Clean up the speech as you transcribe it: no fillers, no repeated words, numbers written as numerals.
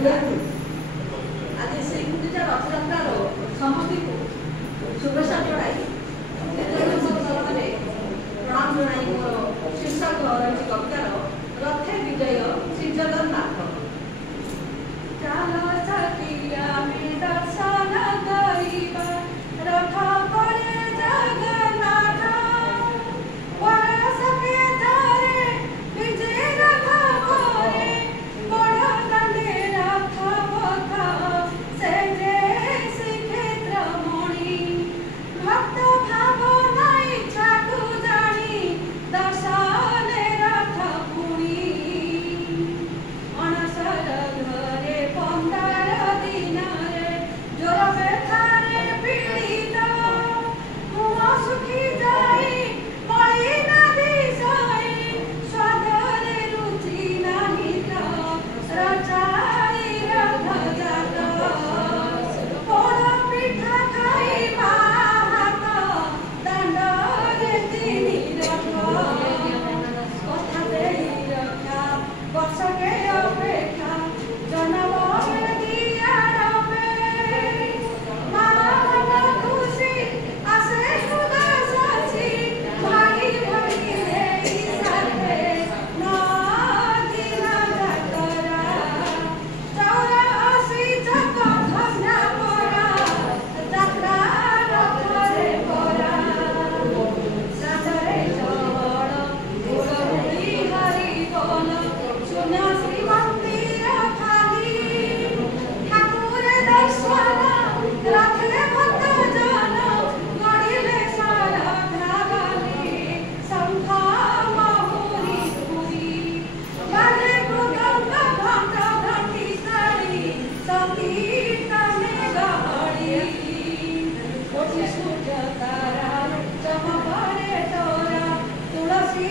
आज से गुंडीचा रथयात्रार समस्ती को शुभेच्छा जनाई प्रणाम जनाई मोर शीर्षक रही कवितार रथे विजय श्री जगन्नाथ। चाल सखिया में दर्शन करिबा रथ करे जगन्नाथ वरस के धारे विजय रथ करे बड़ दांडे रथ पथ से जे श्रीक्षेत्र मणि भक्त भाव नाई छाकु जानी दर्शन रथ पुणी अनसर घरे 15 दिन रे जोर व्यथारे पीड़ित मुह सुखी जाई मळी नदी सई स्वादरे रुचि नाही रचाई रथ जात पोड़ पिठा खाई हाथ दांडरे तिनी रथ कथा देई रक्षा वर्षके अपेक्षा जनम दिया खुशी आसे खुदा साची भाई भाई साथे नदीना जातरा 84 जग धन्य परा जात्रा रथरे परा साधरे चवड़ गुरुड़ी हरि बोल सुना श्री मंदिर खाली ठाकुर दर्शन रखले भक्त जन गढ़िले सारा धागाली शंख महुरी धुरी बाजे मृदंग घंट घंटी ताली संगीतने गहड़ी कोटि सूर्य तारा चमकरे तोरा तुलसी